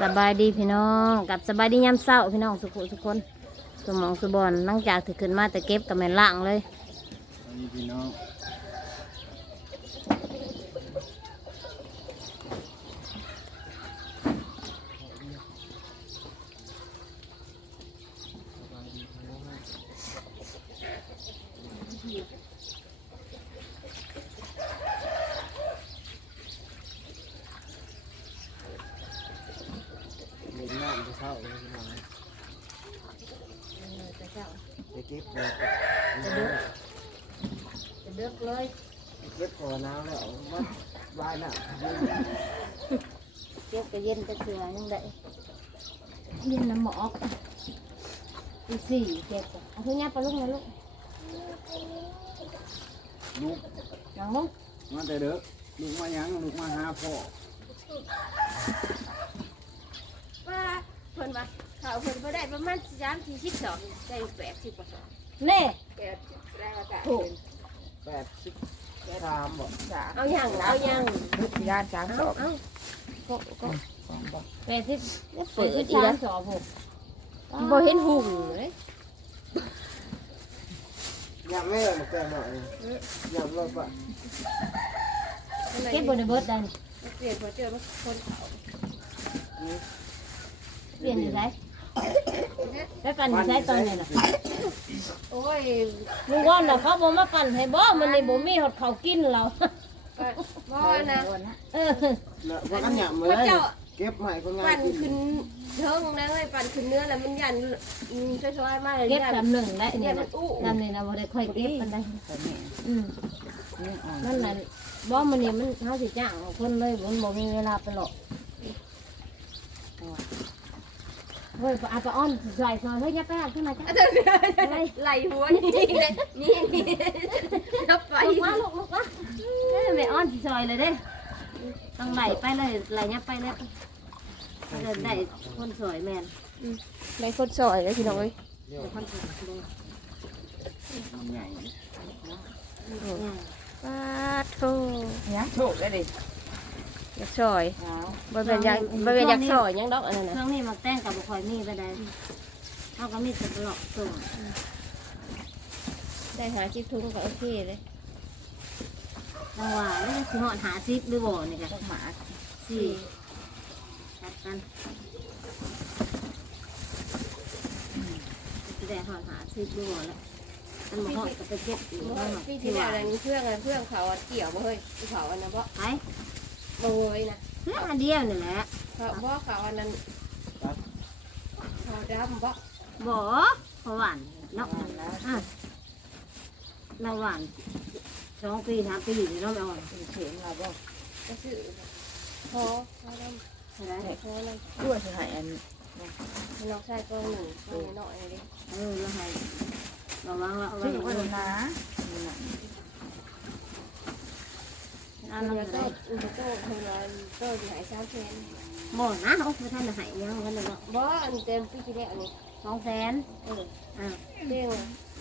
สบายดีพี่น้องกับสบายดียามเศร้าพี่น้องสุขุสุคนสมองสุบอนหลังจากถือขึ้นมาแต่เก็บกับแม่นล่างเลยพี่น้อง เล่นน้ำจะเศร้าเลยพี่น้องจะ เก็บแบบจะเดือกจะเดือกเลยเก็บก่อนน้ำแล้ววัดวายน่ะเก็บก็เย็นจะเสือยังได้เย็นน้ำหมอกอีสี่เก็บก่อนเอาขึ้นยับไปลูกนะลูกลูกนั่งลงมาแต่เด้อลูกมายังลูกมาหาพ่อว่าเพิ่นว่า เขาเพิ่นบ่ได้ประมาณสามสี่สิบสองได้แปดสิบกว่าสองเน่แปดได้ว่าแต่ถูกแปดสิบสามบอกเอาอย่างเอาอย่างยานสามสเอาองเอาก็ก็แปดสิบเปิดอีกสาแล้วมสองหกบ่เห็นหุ่งเลยยำไม่เลยมาแก้หน่อยยำรถปะเก็บบนในเบิร์ดได้เปลี่ยนพอเจอคนเขาเปลี่ยนอยู่ใช้แล้วกันอยู่ใช้ตอนไหนน่ะโอ้ยลุงว่านน่ะเขาบอกมาปั่นให้บ่มันนี่บ่มีหดเขากินเราก็บ่นะเออแล้วก็กันยำเลพระยเจ้าเก็บใหม่คนงาปั่นนกินขึ้นเทิงนะเฮ้ยปั่นขึ้นเนื้อแล้วมันยันอืมช่วยๆมาเลยเก็บยันจำหนึ่งได้ยันี่นมันะนอู้จำนี่นะบ่ได้ค่อยเก็บกันได้แต่แม่อืมนี่อ่อนนั่นน่ะบ่มันนี่มันเฮาสิจ้างคนเลยมันบ่มีเวลาไปหรอก เฮ้ยเอาไปอ้อนใส่ซอยเฮ้ยอย่าไปเอาขึ้นมาจ้ะอะเดี๋ยวๆไหลหัวนี่เลยนี่นี่นับไปลูกมาลูกลูกมาเอ้ยไปอ้อนสิซอยเลยเด้ต้องไหลไปเลยไหลยับไปแล้วเดินได้คนสวยแม่นได้คนซอยเลยพี่น้องเอ้ยเดี๋ยวคนสวยลงมันใหญ่ปาโทยังโชคได้ดิ อยากซอยเอาบ่เป็นอยากบ่เป็นอยากซอยหยังดอกอันนั้นเคนะรื่องนี้มาแต่งกับบุคอยมีไปได้เขาก็มีแต่ตลอดส่งได้หาชิปทุงก็โอเคเลยจังหวะนี่สิหอดหาซิปหรือบ่นี่กันต้องหมาสี่ตัดกันสิได้หอดหาซิปหรือบ่แล้วมันมาหอดก็ไปเก็บอยู่ข้างนอกพี่ที่ที่แรว่ากนั้นเครื่องอันเครื่องเขาอันเกี่ยวบ่เฮ้ยเขาอันนั้นบ่ไป บ่เว้ยนะเพื่ออันเดียวนี่แหละเขาบ่เขาอันนั้นเขาดำบ่บ่เพราะหวานเนาะอะเราหวานสองปีสามปีนี่เราไม่อ่อนเข็มเราบอกก็ซื้อพอพอดใช่ไหมำพอนั้นด้วยสิให้อันมันนอกใส่กองหนึ่งกองน้อยๆเลยเออเราให้เราวางเราเอาไว้ชื่อไว้ว่าไว้นะอันแล้นั้วนก็อุปโตเพิ่นว่าโตสิให้3แสนบ่นะโอ้คือท่านหายยังกันเลยเนาะบ่อันเต็มปีที่แล้วนี่สองแสนเอออ่าเด้ง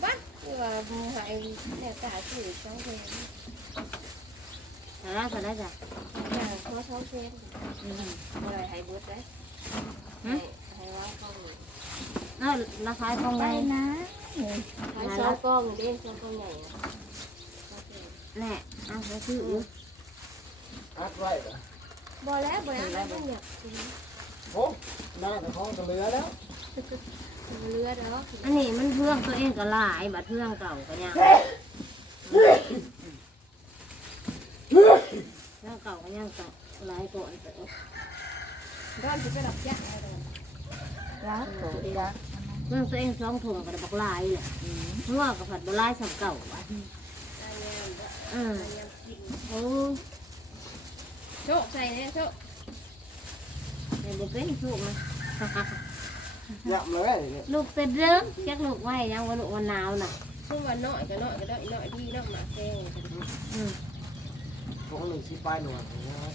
บัดคือว่าให้เนี่ยตาซื้อ2แสนแต่ละก็ได้จ้ะอย่างพอ2แสนอืมบ่ได้ให้เบิดได้ให้ให้วางกองหนึ่งเออราคาทองไงได้นะให้สองกองเด้สองกองใหญ่อะแหละอะแล้วชื่อ อัดไว้เหรอบ่แล้วบ่แล้วบ่อยากกินโอ้ได้แต่ของก็เหลือแล้วเรือเนาะอันนี้มันเพื่องตัวเองก็หลายบัดเพื่องเก่าก็ยังเพื่องเก่าก็ยังเก่าหลายก่อนแต่ร้อนสิไปดอกยักษ์อะไรรักโตรักเพื่องตัวเองสองถุงก็ได้บักหลายแหละเมื่อกับผัดบหลายสับเก่าว่ะอันนี้อืมอันนี้กินโอ้ โชคใส่เนี่ยโชคแต่บุเป็นลูกนะยำเลยเนี่ยลูกเป็นเรื่องจักลูกไว้ยังว่าลูกวันหนาวน่ะซึ่งวันน้อยก็น้อยก็น้อยน้อยดีน้อยหมาแกงอืมของหนึ่งสิปลายหน่วยนะ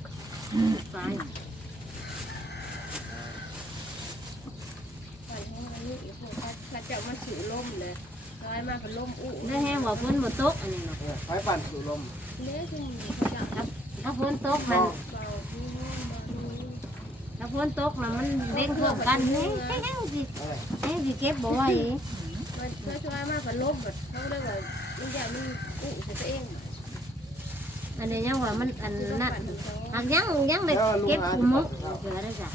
ไปไปให้มันนี่อีกพวกถ้าเจ้ามาสู่ลมเลยร้อยมากเป็นลมอู้ได้แห้งว่าฝนบ่ตกอันนี้เนาะเนี่ยไฟปั่นสู่ลมเนื้อซึ่งเขาจะถ้าฝนตกมันเบาที่ห้องมาดูถ้าฝนตกนะมันเด้งพร้อมกันแห้งแห้งสิแห้งสิเก็บบ่ไหวมันช่วยช่วยมากกว่าลบแบบเขาเรียกว่ามันอย่างมันอู้ใส่ตัวเองอันนี้ยังว่ามันอันนั้นหากยังยังได้เก็บคุมุกเสือได้จ้ะ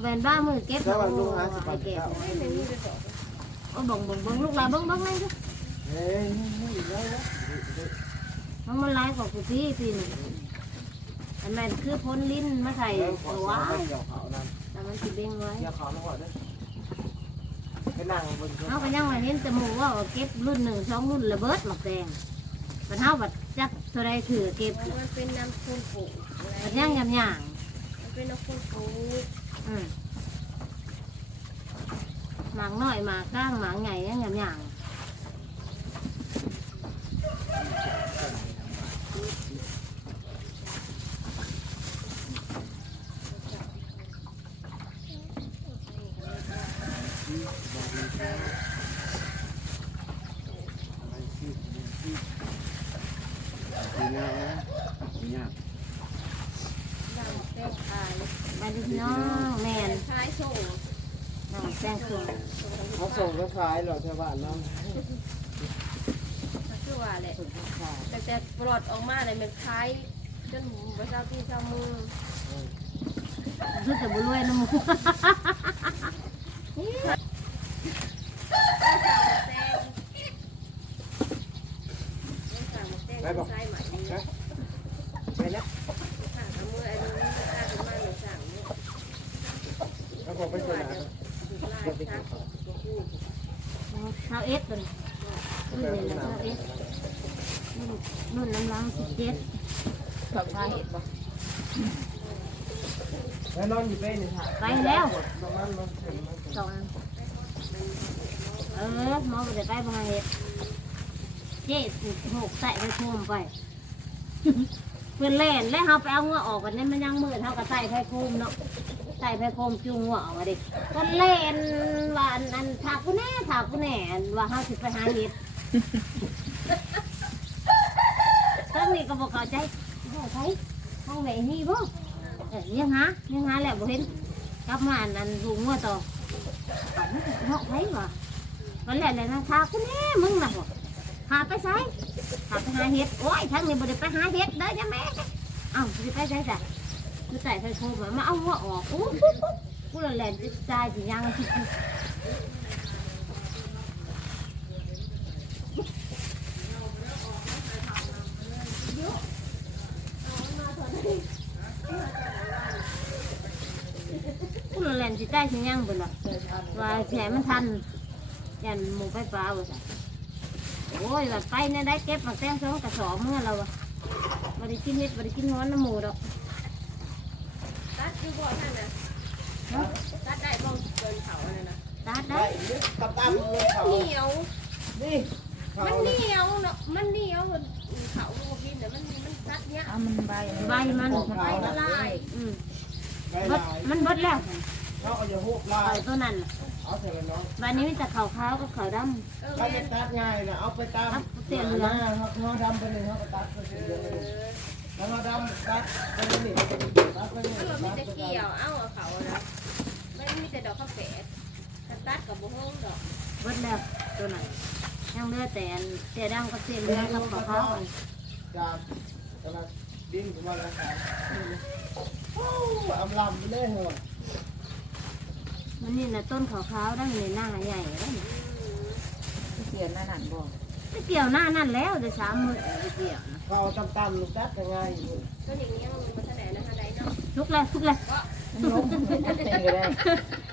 แวนบ้ามือเก็บแล้วโอ้วันลุงหาสิไอ้ปันเก็บเจ้าไม่มีไปต่อโอ้บ่งบ่งบ่งลูกหลานบ่งบ่งนั่นจ้ะเฮ้ยนี่แล้วนะมันมันลายกว่ากูพี่ทีนี่ อันนั้นคือพ้นลิ้นมาใส่แล้วขอตัวสาว้ามเกี่ยวเขานั่นแต่มันสิเบ่งไว้เกี่ยวเขาแล้วก่อนนะไปนั่งบนเขาก็ยังว่าเห็นจมูกว่าเก็บรุ่นหนึ่งสองรุ่นระเบิดหมักแดงมันเท่าบัดจักเท่าไรถือเก็บมันเป็นน้ำคุณปู่อะไรบัดย่างยำย่างมันเป็นน้ำคุณปู่อืมหมากน้อยหมากก้างหมากใหญ่ย่างยำย่าง ปีหน้านะเนี่ย น้ำแป้งขาย ไปดิพี่น้องแมน ขายส่ง น้ำ แป้งส่งเขาส่งก็ขายหรอชาวบ้านน้องคือว่าแหละแต่แต่ปลอดออกมาเลยมันขายจนบ่เจ้าที่เจ้ามือคือแต่บุรวยน้ำมูไปบอก ใช่ไหม ไปแล้ว ค่ะทำมือไอ้นี่จะฆ่าเป็นบ้านหนูสั่งเนี่ย แล้วผม ไปชวนนะลายชักเอสเป็นรุ่นนี้นะเท้าเอสรุ่นน้ำล้างสิบเจ็ดเขาพาเห็ดบ่แล้วนอนอยู่เป็นนี่ค่ะไปแล้วสองเออมองไปได้ไปบ่ให้เฮ็ดเจ๊สิหกใส่ไปโคมไปเพื่อนเล่นแล้วเฮาไปเอาเงัวออกกันนี่มันยังมืดเฮาก็ใส่ไฟโคมเนาะ ใส่ไฟโคมจูงงัวออกมาดิก็เล่นว่าอันอันถากกูแน่ถากกูแน่อันว่าเฮาสิไปหาเห็ดทั้งนี้ก็บอกเข้าใจเฮ้ยใครห้องไหนนี่บ่เอ้ยยังหายังหาแหล้วบ่เห็นกลับมาอันนั้นดูงัวต่อเอามันก็เหาะไผวะวันแรกเลยนะถากกูแน่มึงน่ะบ่หาไปไสหาไปหาเห็ดโอ้ยทั้งนี้บ่ได้ไปหาเห็ดเด้อจ้ะแม่เอ้าสิไปไสจ้ะ คือใส่ไฟโคมมามาเอาหัวออกอู้กูละแหลนจิตใจสิยังสิกูละแหล่นสิใจสิยังเบิ่ล่ะว่าแฉมันทันยันหมูไปปลาว่าซั่นโอ้ยว่าไปเนี่ยได้เก็บมาแต้งสองกระสอบเมื่อเราอะบ่ได้กินเฮ็ดบ่ได้กินฮ้อนน้ำหมูดอก คือบ่ท่านนะตัดได้บ่เกินเขาอันนั้นนะตัดได้กับตามเลยเขาเหนียว นี่เขามันเหนียวเนาะมันเหนียวมันเขาลูกกินแต่มันมันตัดเนี้ยเอามันใบใบมันใบละลายอืมไปเบดลายมันบดแล้วเขาเอาอย่าหุบลายตัวนั้นเอาเสร็จแล้วเนาะใบนี้มีแต่ขาวขาวกับขาวดเออเขาจะตัดง่ายนะเอาไปตามครับเสียเหลืองหน้าเขาดำไปเลยเขาตัดไปเลย แล้วเขาดำตัดไปนี่ตัดไปนี่มันตัมีดแต่ไปเกี่ยวเอาเขานะมันมีแต่ดอกข้าวแฝดตัดกับบ่ฮ้งดอกเบิดแล้วตัวนั้นยังเหลือแต่อันเสียดำกับเสียเหลืองกับขาวขาวอันจากกำลังดิ้นขึ้นมาแล้วครับโอ้อำลำไปเลยเหรอมันนี่นะต้นขาวๆดั้งในหน้าใหญ่แล้วนี่เขียนนั่นนั่นบ่ ไม่เกี่ยวหน้านั่นแล้วเดี๋ยวสามมือไม่เกี่ยวนะเขาต่ำๆลูกตัดยังไงอยู่ก็อย่างนี้มันมาแถลงนะคะไดเนาะทุกแล้วทุกแล้วมันลงเป็นก็ได้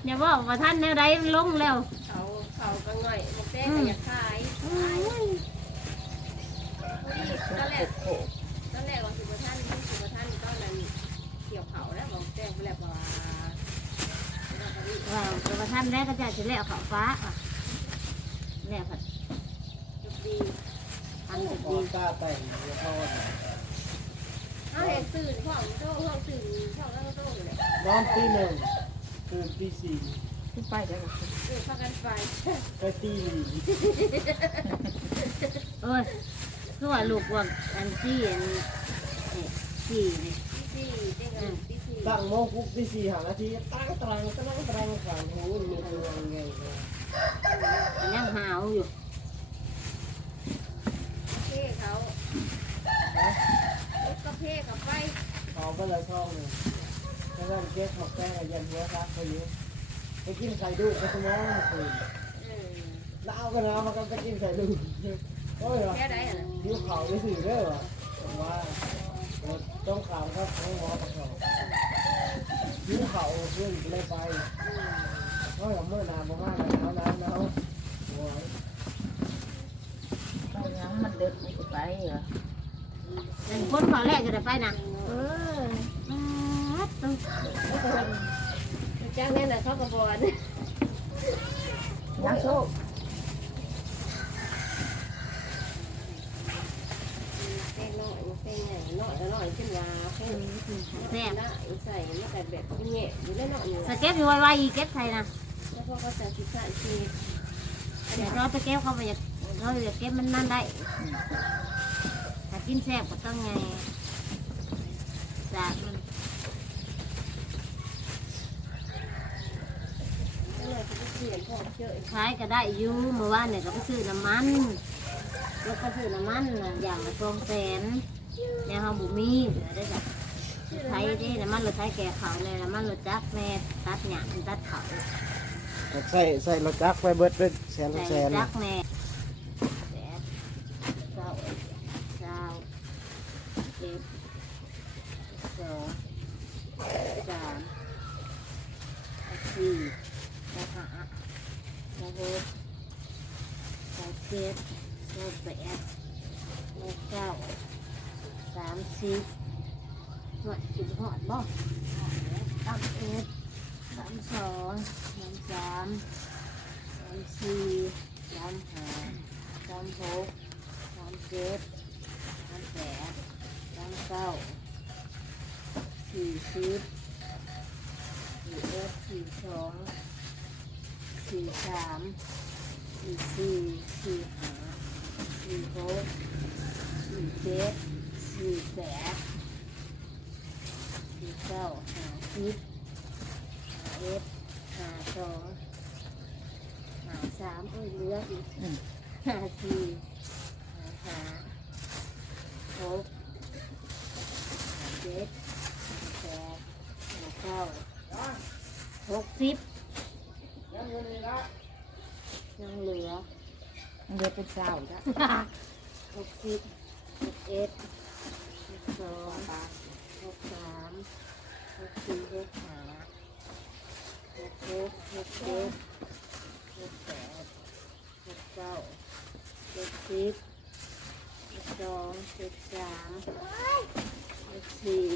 อย่าบอกว่าท่านแนวใดมันลงแล้วเขาเขาก็ง่อยบอกแจ้งก็อยากขายตอนแรกตอนแรกว่าสิบท่านสิบท่านตอนนั้นเกี่ยวเขาแล้วบอกแจ้งไปแล้วว่าว้าวแต่ว่าท่านแรกก็จะจะแล้วขาวฟ้าอะแล้วผัดจุดดี ทำจุดพอดีตาแต่งเดี๋ยวเขาเขาเห็นตื่นของโต้ห้องตื่นห้องแล้วโต้เลยนอนตีหนึ่งตื่นตีสี่ที่ไปได้บ่ตื่นพากันไปไปตีหลีเอ้ยคือว่าลูกว่าอันที่อันเอ๊ะสี่นี่ที่สี่เด้งกันที่สี่ตั้งโมงปุ๊บที่สี่หานาทีตั้งตรังตั้งตรังขางหูมีตัวไง มันยังหาวอยู่ เพ่เขา รถก็เพ่กับไปเขาก็เลยช่องหนึ่งแล้วก็เก๊กหมกแป้งยันหัวซักไปอยู่ไปกินไข่ดุก็สมองตื่นเออหนาวก็หนาวมันก็ไปกินไข่ดุโอ้ยแค่ได้อะนะยิ้วเขาได้สื่อเด้อวะผมว่าต้องขามครับต้องหมอกับเขายิ้วเขาเพื่อนเลยไปโอ้ยเมื่อนานมากหนาวหนาวหนาวโอ้ยเอาหยังมันเด็ดมันสิไปเหรอ เป็นคนเขาแรกจะได้ไปนะเอออืมตึ้งจ้างเนี่ยนะเขาก็บอกยักษ์โชคเพ่น้อยเพ่ใหญ่น้อยแล้วน้อยขึ้นยาเพ่แซ่บหน้าใส่ไม่แต่แบบเงี้ยอยู่ได้หน่อยอยู่สเก็ตอยู่ไวๆอีเก็ตใส่นะแล้วพอเขาจะสิบสามทีเดี๋ยวเราไปเก็บเขาไปอยากเราอยากเก็บมันนั่นได้ถ้า กินแซ่บก็ต้องไงจากมันแล้วเลยจะเปลี่ยนพอเจอใช้ก็ได้อยู่เมื่อวานเนี่ยก็ไปซื้อน้ำมันแล้วก็ซื้อน้ำมันน่ะอย่างละสองแสนอย่างเราบุมีเหลือได้จ้ะใช้ได้น้ำมันรถใช้แก่เขาเลยน้ำมันรถจักรแม่ตัดหยางตัดเขาใส่ใส่รถจักรไปเบิดเป็นแสนใส่แสนจักรแม่แปดเก้าเก้าเจ็ดสองสามสี่ห้าหกเจ็ดแปดเก้า สามสิบหมดสิบหอดบ่สามเอ็ดสามสองสามสามสามสี่สามห้าสามหกสามเจ็ดสามแปดสามเก้าสี่สิบสี่เอ็ดสี่สองสี่สามสี่สี่สี่ห้าสี่หกสี่เจ็ดสี่แปดสี่เก้าห้าสิบห้า เอ็ดหาสองหาสามเอ้ยเหลืออีกหาสี่หาห้าหกหาเจ็ดหาแปดหาเก้าหกสิบยังเหลือมันเด็ดเป็นเศร้าจ้ะหกสิบหกเอ็ดหกสองหกสามหกสี่หกห้า หกหกหกเจ็ดหกแปดหกเก้าหกสิบหกสองหกสามหกสี่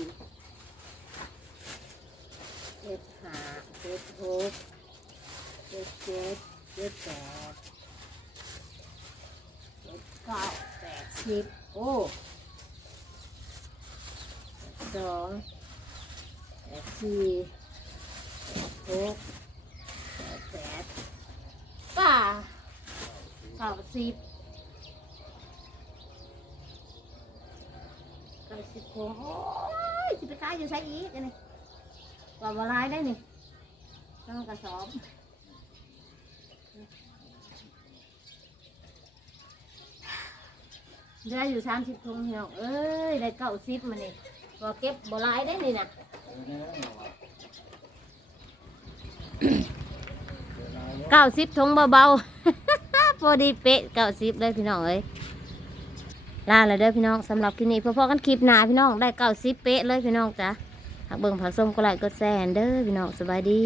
หกห้าหกหกหกเจ็ดหกแปดเจ็ดเก้าแปดสิบโอ้สองแปดสี่หก แปดปดป้าเก้าสิบเก้าสิบหกโอ้ยสิไปขายอยู่ไสอีกอันนี้ว่าบลายได้นี่ต้องกระสอบเหลืออยู่สามสิบทงพี่น้องเอ้ยได้เก้าสิบมานี่บ่เก็บบ่ลายได้นี่นะ เเก้าสิบทงเบาๆ พอดีเป๊ะเก้าสิบเลยพี่น้องเอ้ยลาแล้วเด้อพี่น้องสำหรับคลิปนี้พอๆกันคลิปหน้าพี่น้องได้เก้าสิบเป๊ะเลยพี่น้องจ้ะหักเบิ่งผักส้มก็ไลค์กดแซนเด้อพี่น้องสบายดี